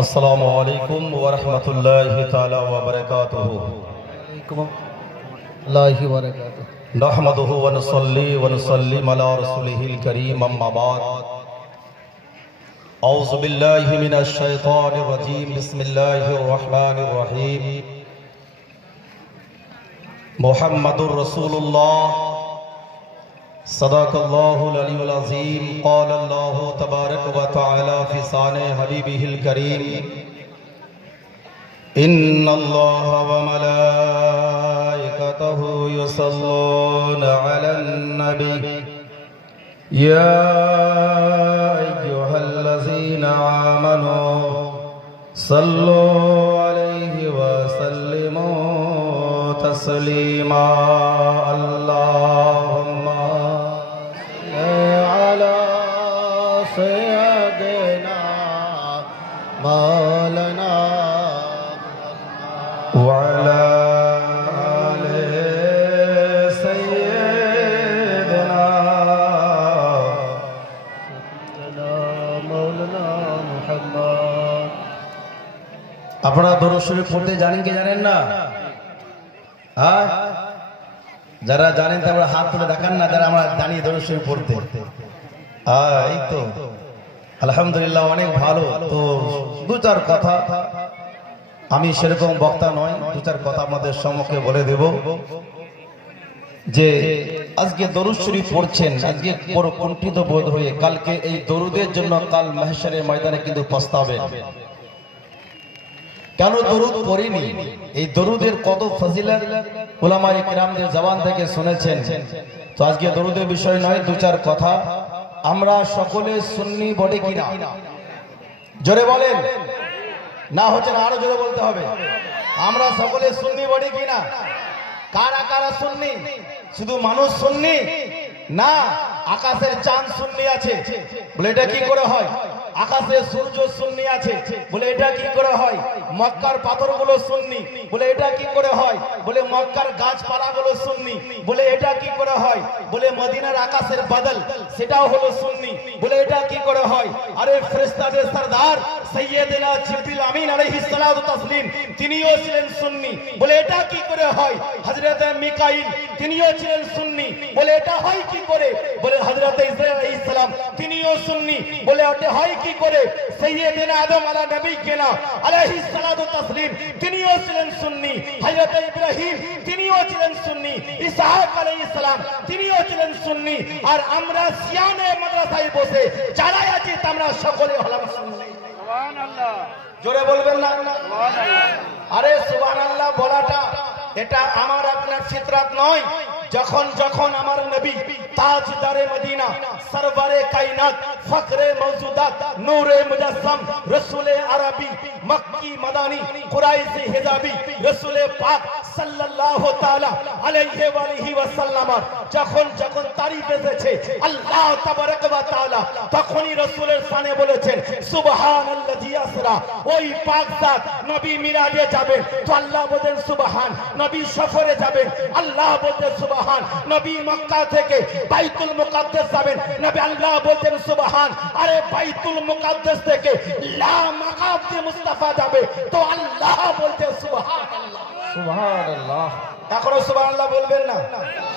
अस्सलामु अलैकुम व रहमतुल्लाहि ताला व बरकातुहू। नहमदुहु व नुसल्ली व नुसल्लिम अला रसूलिहिल करीम, अम्मा बाद। औज़ु बिल्लाहि मिनश शैतानिर रजीम, बिस्मिल्लाहिर रहमानिर रहीम। मुहम्मदुर रसूलुल्लाह सदाकल्लाहुल अलीयुल अज़ीम। क़ालल्लाहु तबारक व तआला फ़ी शानि हबीबिहिल करीम, इन्नल्लाहा व मलाइकतहु युसल्लूना अलन नबी या अय्युहल्लज़ीना आमनू सल्लू अलैहि व सल्लिमू तस्लीमा। अल्लाहुम्मा अला सय्यिदिना मौलाना व अला आले सय्यिदिना मौलाना मुहम्मद। আপনারা দরুদ শরীফ পড়তে জানেন কি জানেন না? হ্যাঁ, যারা জানেন তারা হাত তুলে দেখান না, যারা আমরা জানি দরুদ শরীফ পড়তে। এই তো আলহামদুলিল্লাহ, অনেক ভালো। তো দু চার কথা, আমি সেরকম বক্তা নয়, দু চার কথা আমাদের সম্মুখে বলে দেব যে আজকে দরুদ শরীফ পড়ছেন, আজকে বড় কুণ্ঠিত বোধ হয়ে কালকে এই দরুদের জন্য কাল মাহশরের ময়দানে কিন্তু পস্তাবেন। কেন দরুদ পড়িনি, এই দরুদের কত ফজিলত উলামায়ে কিরামদের জবান থেকে শুনেছেন। তো আজকে দরুদের বিষয় নয়, দু চার কথা। আমরা সকলে সুন্নি বডি কিনা? জোরে বলেন, না হচ্ছে না, আরো জোরে বলতে হবে। আমরা সকলে সুন্নি বডি কিনা? কারা কারা সুন্নি? শুধু মানুষ সুন্নি না, আকাশের চাঁদ সুন্নি আছে, বলে এটা কি করে হয়? আকাশে সূর্য সুন্নি আছে, বলে এটা কি করে হয়? মক্কার পাথরগুলো সুন্নি, বলে এটা কি করে হয়? বলে মক্কার গাছপালাগুলো সুন্নি, বলে এটা কি করে হয়? বলে মদিনার আকাশের বাদল, সেটাও হলো সুন্নি, বলে এটা কি করে হয়? আরে ফেরেশতাদের সরদার সাইয়্যিদুনা জিবরিল আমিন আলাইহিস সালাতু তাসলিম, তিনিও ছিলেন সুন্নি, বলে এটা কি করে হয়? হযরত মিকাইল, তিনিও ছিলেন সুন্নি, বলে এটা হয় কি করে? বলে হযরত ইসরাঈল আলাইহিস সালাম, তিনিও সুন্নি, বলে এটা হয় কি করে? সাইয়্যিদুনা আদম আলা নবিয়িনা আলাইহিস সালাতু তাসলিম, তিনিও ছিলেন সুন্নি। হযরত ইব্রাহিম, তিনিও ছিলেন সুন্নি। ইসহাক আলাইহিস সালাম, তিনিও ছিলেন সুন্নি। আর আমরা সিয়ানে মাদ্রাসায় বসে যারা আছি আমরা সকলে হলাম সুন্নি। সুবহানাল্লাহ, জোরে বলবেন না সুবহানাল্লাহ? আরে সুবহানাল্লাহ বলাটা এটা আমার আপনার ফিতরাত নয়। যখন যখন আমার নবী তাজদারে মদিনা, সরওয়ারে কায়নাত, ফখরে মওজুদাত, নূরে মুজাসসাম, রাসূলে আরবী, মক্কি মাদানী, কুরাইশি হিজাবী, রাসূলে পাক সাল্লাল্লাহু তাআলা আলাইহি ওয়া আলিহি ওয়াসাল্লাম যখন যখন তারিফ এসেছে আল্লাহ তাবারক ওয়া তাআলা, তখনই রাসূলের শানে বলেছেন সুবহানাল্লাযী আসরা। ওই পাক জাত নবী মিরাজে যাবেন তো আল্লাহ বলেন সুবহান, নবী সফরে যাবেন আল্লাহ বলেন সুবহান, নবী মক্কা থেকে বাইতুল মুকাদ্দাস যাবেন নবী আল্লাহ বলেন সুবহান। আরে বাইতুল মুকাদ্দাস থেকে লা মাকাতে মুস্তাফা যাবে তো আল্লাহ বলতে সুবহানাল্লাহ। সুবহানাল্লাহ, এখনো সুবহানাল্লাহ বলবেন না?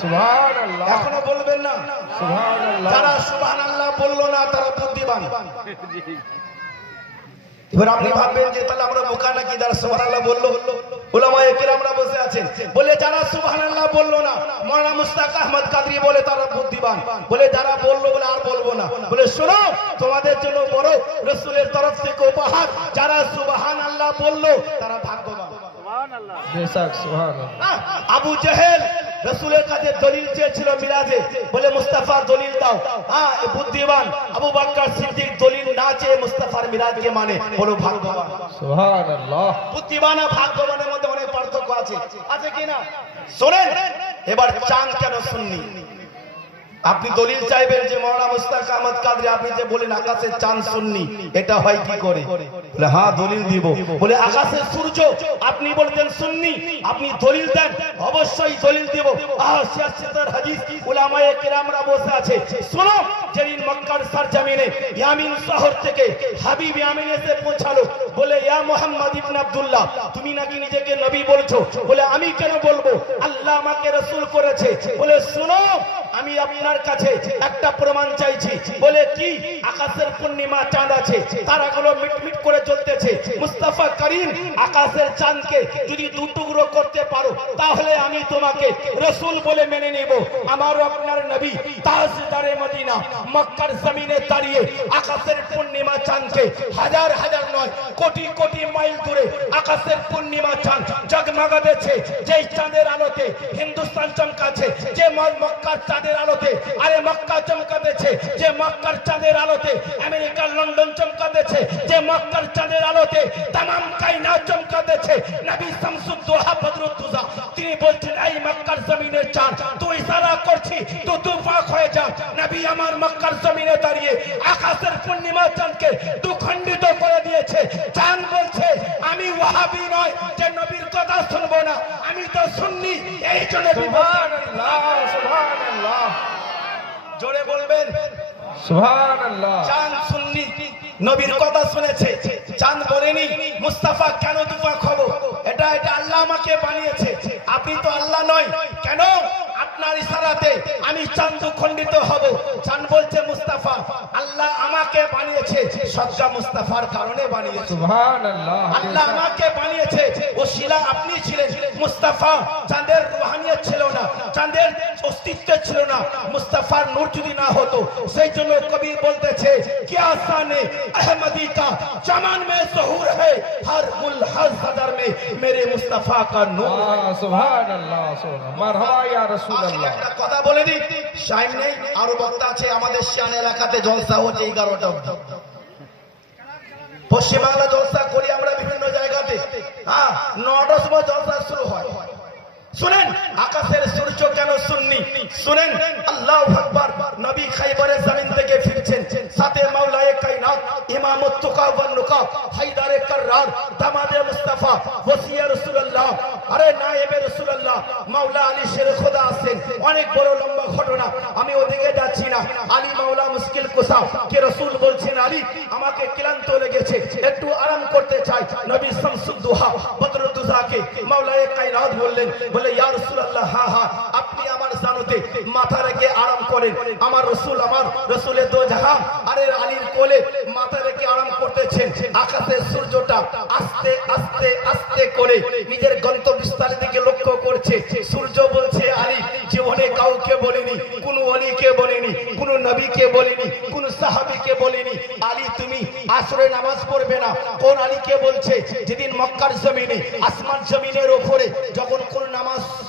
সুবহানাল্লাহ, এখনো বলবেন না? সুবহানাল্লাহ। যারা সুবহানাল্লাহ বললো না তারা বুদ্ধিমান। এবার আপনি ভাববেন যে তাহলে আমরা বোকা নাকি যারা সুবহানাল্লাহ বললো? উলামায়ে কিরামরা বসে আছেন, বলে যারা সুবহানাল্লাহ বললো না, মাওলানা মুশতাক আহমদ কাদরি বলে তারা বুদ্ধিমান, বলে যারা বললো বলে আর বলবো না। বলে শোনো, তোমাদের জন্য বড় রাসূলের তরফ থেকে উপহার, যারা সুবহানাল্লাহ বললো তারা ভাগ্যবান। সুবহানাল্লাহ, বেশক সুবহানাল্লাহ। আবু জেহেল রাসূলের কাছে দলিল চেয়েছিল মিরাজে, বলে মুস্তাফা দলিল দাও। হ্যাঁ, বুদ্ধিমান আবু বকর সিদ্দিক দলিল না চেয়ে মুস্তাফার মিরাজকে মানে, বলো ভাগ্যবান। সুবহানাল্লাহ। বুদ্ধিমান আর ভাগ্যবানের মধ্যে অনেক পার্থক্য আছে, আছে কি না? শোনেন, এবার চাঁদ কেন সুন্নি? আপনি দলিল চাইবেন যে মাওলানা মুস্তাক আহমদ কাদরি আপনি যে বলেন আকাশের চাঁদ সুন্নি, এটা হয় কি করে? বলে হ্যাঁ দলিল দিব। বলে আকাশের সূর্য আপনি বলতেন সুন্নি, আপনি দলিল দেন, অবশ্যই দলিল দিব। সিয়াসতের হাদিস উলামায়ে কেরামরা বসে আছে, শোনো। যেদিন মক্কার সরজমিনে ইয়ামিন শহর থেকে হাবিব ইয়ামিন এসে পৌঁছালো, বলে ইয়া মুহাম্মদ ইবনে আব্দুল্লাহ, তুমি নাকি নিজেকে নবী বলছো? বলে আমি কেন বলবো, আল্লাহ আমাকে রাসূল করেছে। বলে শোনো, আমি আপনার কাছে একটা প্রমাণ চাইছি। বলে কি? আকাশের পূর্ণিমা চাঁদ আছে, তারাগুলো মিটমিট করে জ্বলতেছে। মুস্তাফা করিম আকাশের চাঁদকে যদি দু টুকরো করতে পারো, তাহলে আমি তোমাকে রাসূল বলে মেনে নেব। আমার আপনার নবী তাজদারে মদিনা মক্কার জমিনে দাঁড়িয়ে আকাশের পূর্ণিমা চাঁদকে হাজার হাজার নয় কোটি কোটি মাইল দূরে আকাশের পূর্ণিমা চাঁদ জগমগাতেছে। যেই চাঁদের আলোতে হিন্দুস্তান চমকাছে, যে মক্কার চাঁদের আলোতে আরে মক্কা চমকাতেছে, যে মক্কার চাঁদের আলোতে আমেরিকার লন্ডন চমকাতেছে, যে মক্কার চাঁদের আলোতে तमाम কায়নাত চমকাতেছে। নবী শামসুদ দোহা বদরুদ্দোজা তিনি বলছেন, এই মক্কার জমিনের চাঁদ তুই ইশারা করছি তো দুফাক হয়ে যা। নবী আমার মক্কার জমিনে দাঁড়িয়ে আকাশের পূর্ণিমা চাঁদকে দুখণ্ডিত করে দিয়েছে। চাঁদ বলছে আমি ওয়াহাবি নয় যে নবীর কথা শুনবো না, আমি তো সুন্নি। এই জন্য সুবহানাল্লাহ সুবহানাল্লাহ জোরে বলবেন সুবহানাল্লাহ। চাঁদ সুন্নি নবীর কথা শুনেছে, চাঁদ বলেনি মুস্তাফা কেন দুফাক হবো, এটা আল্লাহ আমাকে বানিয়েছে, আপনি তো আল্লাহ নয়। কেন? আপনার ইশারাতে আমি চাঁদ খণ্ডিত হব। চাঁদ বলছে মুস্তাফা আল্লাহ আমাকে বানিয়েছে, সদকা মুস্তাফার কারণে বানিয়েছে। সুবহানাল্লাহ। আল্লাহ আমাকে বানিয়েছে, ওসিলা আপনি ছিলেন। মুস্তাফা চাঁদের রুহানিয়ত ছিল না, চাঁদের অস্তিত্ব ছিল না। মুস্তাফার নূর যদি না হতো, সেই জন্য কবি বলতেছে क्या शाने अहमदी का चमन में ज़हूर है, हर मुल्हज़ सदर में मेरे मुस्तफा का नूर। सुभान अल्लाह सुभान मरहबा या रसूल अल्लाह। একটা কথা বলে দিই, টাইম নেই, আরো বক্তা আছে। আমাদের শান এলাকাতে জলসা হচ্ছে 11টা অবধি। পশ্চিম বাংলা জলসা করি আমরা বিভিন্ন জায়গাতে। 9টার সময় জলসা শুরু হয়। শুনেন আকাশের সূর্য কেন সুন্নি, শুনেন। আল্লাহু আকবার। নবী খাইবারের জমিন থেকে ফিরছেন, সাথে মাওলায়ে কায়নাত ইমামুত তুকা ওয়ান নুকা হায়দারে কাররার দামাদে মুস্তাফা ওসিয়ে রাসূলুল্লাহ, আরে নায়েবে রাসূলুল্লাহ মাওলা আলী শের খোদা আছেন। অনেক বড় লম্বা ঘটনা, আমি ওদিকে যাচ্ছি না। আলী মাওলা মুশকিল কুসা কে রাসূল বলছেন আলী আমাকে ক্লান্ত লেগেছে, একটু আরাম করতে চাই। নবী শামসুদ দোহা বদরুদ্দোজাকে মাওলায়ে কায়নাত বললেন, বলে ইয়া রাসূলুল্লাহ হ্যাঁ হ্যাঁ আপনি আমার জানুতে মাথা রেখে আরাম করেন। আমার রাসূলের দো জাহান আরে আলীর কোলে মাথা রেখে আরাম করতেছেন। আকাশের সূর্যটা আস্তে আস্তে আস্তে করে নিজের গন্তব্যস্থলের দিকে লক্ষ্য করছে। সূর্য বলছে আলী জীবনে কাউকে বলিনি, কোন ওলিকে বলিনি, কোন নবীকে বলিনি, কোন সাহাবীকে বলিনি। আলী তুমি আসরে নামাজ পড়বে না। কোন আলীকে বলছে? যেদিন মক্কার জমিনে আসমান জমিনের উপরে যখন কোন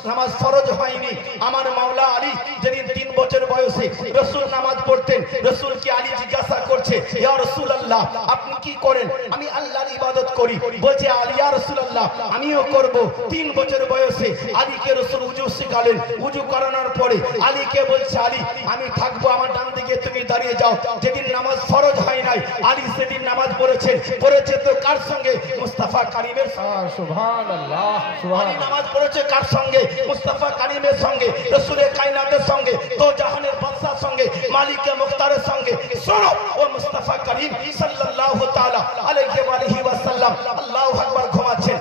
নামাজ ফরজ হয়নি, আমার মাওলা আলী যেদিন 3 বছর বয়সে রাসূল নামাজ পড়তেন, রাসূলকে আলী জিজ্ঞাসা করছে ইয়া রাসূলুল্লাহ আপনি কি করেন? আমি আল্লাহর ইবাদত করি। বলছে আলী ইয়া রাসূলুল্লাহ আমিও করব। 3 বছর বয়সে আলীকে রাসূল ওযু শিখালেন। ওযু করানোর পরে আলীকে বলছে আলী আমি থাকবো, আমার ডান দিকে তুমি দাঁড়িয়ে যাও। যেদিন নামাজ ফরজ হয় নাই আলী সেদিন নামাজ পড়েছে তো কার সঙ্গে? মুস্তাফা কারীমের সঙ্গে। সুবহানাল্লাহ আলী নামাজ পড়েছে কার সঙ্গে? মুস্তাফা কারীমের সঙ্গে, রাসূলের কায়নাতের সঙ্গে, তো জাহানের বাদশার সঙ্গে, মালিকে মুখতারের সঙ্গে। শোনো ও মুস্তাফা করিম সাল্লাল্লাহু তাআলা আলাইহি ওয়াসাল্লাম আল্লাহু আকবার ঘুমাচ্ছেন।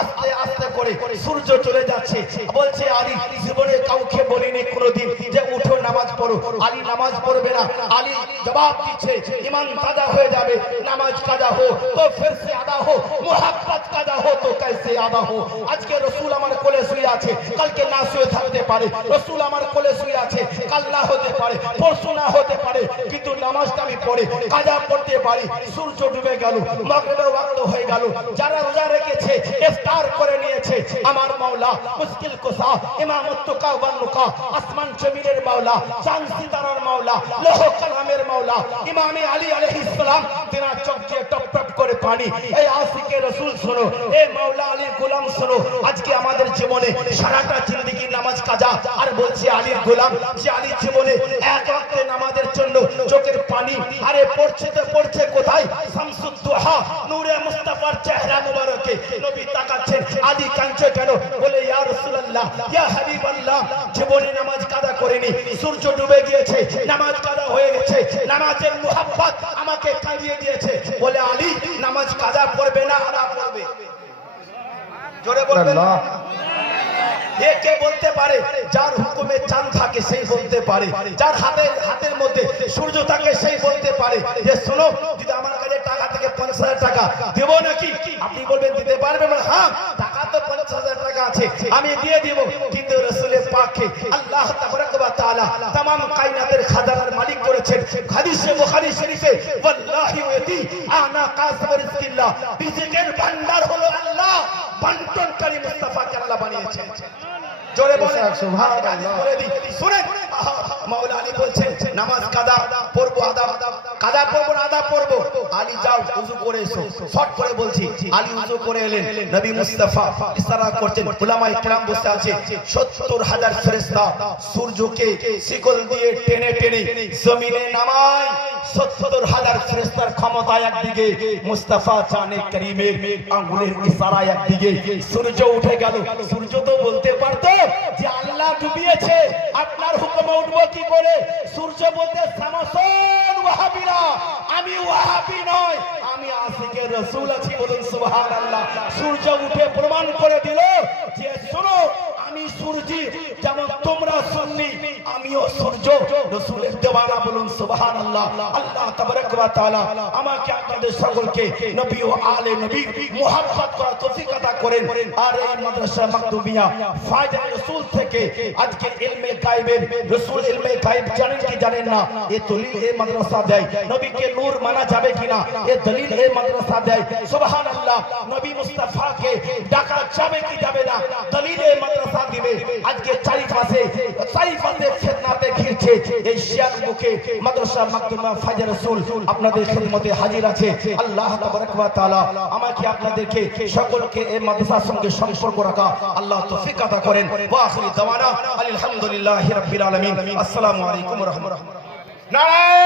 আস্তে আস্তে করে সূর্য চলে যাচ্ছে। বলছে আলী জীবনে কাউকে বলিনি কোনোদিন যে উঠো নামাজ পড়ো। আলী নামাজ পড়বে না। আলী জবাব দিচ্ছে ঈমান কাজা হয়ে যাবে, নামাজ কাজা হো তো ফির সে আদা হো, মুহাব্বত কাজা হো তো कैसे আদা হো। আজকে রাসূল আমার কোলে শুয়ে আছে, কালকে না শুয়ে থাকতে পারে। রাসূল আমার কোলে শুয়ে আছে, কাল না হতে পারে, পরশু না হতে পারে, কিন্তু নামাজটা আমি পড়ে কাজা পড়তে পারি। সূর্য ডুবে গেল, মাগরিবের ওয়াক্ত হয়ে গেল। যারা রোজা রেখেছে ইফতার করে নিয়েছে। আমার মাওলা মুশকিল কুসা ইমামুত তুকা ওয়ান নুকা আসমান জমিনের মাওলা, চাঁদ সিতারার মাওলা, লৌহ কালামের মাওলা ইমামে আলী আলাইহিস সালাম তিনার চোখ দিয়ে টপ টপ করে পানি। এই আশিকে রাসূল শোনো, এই মাওলা আলীর গোলাম শোনো, আজকে আমাদের জীবনে সারাটা জিন্দেগি নামাজ কাজা আর বলছি আলীর গোলাম, যে আলীর জীবনে এক ওয়াক্তে নামাজের জন্য চোখের পানি আরে পড়ছে তো পড়ছে কোথায়, শামসুদ দুহা নূরে মুস্তাফার চেহারা মুবারকে নবী তাকাচ্ছেন, আলী কাঁদছে কেন? বলে ইয়া রাসূলুল্লাহ, ইয়া হাবিবাল্লাহ, জীবনে নামাজ কাদা করিনি, সূর্য ডুবে গিয়েছে, নামাজ কাদা হয়ে গেছে, নামাজের মুহাব্বত আমাকে কাঁদিয়ে দিয়েছে। বলে আলী নামাজ কাদা পড়বে না আদা পড়বে? জোরে বলবেন। কে বলতে পারে? যার হুকুমে চাঁদ থাকে সেই বলতে পারে, যার হাতের মধ্যে সূর্য থাকে সেই বলতে পারে যে শোনো, যদি আমার কাছে টাকা থেকে 50,000 টাকা দেব নাকি? আপনি বলবেন দিতে পারবেন না? হ্যাঁ, টাকা তো 50,000 টাকা আছে, আমি দিয়ে দিব। কিন্তু রাসূলের পাককে আল্লাহ তাবারাক ওয়া তাআলা तमाम কায়নাতের খাজানার মালিক করেছেন। হাদিসে বুখারী শরীফে ওয়াল্লাহি ওয়াতি আনা কাসিম রিজকিল্লাহ, রিজিকের ভান্ডার হলো আল্লাহ, বন্টনকারী মুস্তাফাকে আল্লাহ বানিয়েছেন। জোরে বলেন সুবহানাল্লাহ। শুনেন মাওলা আলী বলছেন নামাজ কাদা পড়বো আদা, কাদা পড়বো আদা পড়বো। আলী যাও ওযু করে এসো। শর্ট করে বলছি, আলী ওযু করে এলেন, নবী মুস্তাফা ইশারা করতেন, উলামায়ে কেরাম বসে আছে, 70,000 ফেরেশতা সূর্যকে শিকল দিয়ে টেনে টেনে জমিনে নামায়। 70,000 ফেরেশতার ক্ষমতা একদিকে, মুস্তাফা জানে করিমের আঙ্গুলের ইশারায় একদিকে সূর্য উঠে গেল। সূর্য তো বলতে পারতো যে আল্লাহ ডুবিয়েছে, আপনার হুকুমে উঠবো কি করে? সূর্য বলতে সামসুন ওয়াহাবিরা, আমি ওয়াহাবি নয়, আমি আশিকে রাসূল আছি। বলুন সুবহানাল্লাহ। সূর্য উঠে প্রমাণ করে দিল যে শোনো, আমি সূর্যি, যেমন তোমরা সুন্নি আমিও সূর্য, রাসূলের দেওয়ানা। বলুন সুবহানাল্লাহ। আল্লাহ তাবারাক ওয়া তাআলা আমাকে আপনাদের সকলকে নবী ও আলে নবী মুহাব্বত করার তৌফিক আতা করেন। আর এই মাদ্রাসা মাকতুবিয়া ফায়দা রাসূল থেকে আজকে ইলমে গায়বের, রাসূল ইলমে গায়ব জানেন কি জানেন না, এই দলিল এই মাদ্রাসা দেয় নবীকে নূর মানা যাবে কিনা, এই দলিল এই মাদ্রাসা দেয়। সুবহানাল্লাহ। নবী মুস্তাফাকে ডাকা যাবে কি যাবে না, দলিল এই মাদ্রাসা দিবে। আজকে চারিপাশে ফিতনাতে ঘিরছে, এই শিয়ার মুখে মাদ্রাসা মাকতুবিয়া ফায়দা রাসূল আপনাদের খিদমতে হাজির আছে। আল্লাহ তাবারাক ওয়া তাআলা আমাকে আপনাদেরকে সকলকে এই মাদ্রাসার সঙ্গে সম্পর্ক রাখা আল্লাহ তৌফিক আতা করেন। ওয়া আখিরি দাওয়ানা আলহামদুলিল্লাহি রাব্বিল আলামিন। আসসালামু আলাইকুম ওয়া রাহমাতুল্লাহ। নারায়ণ।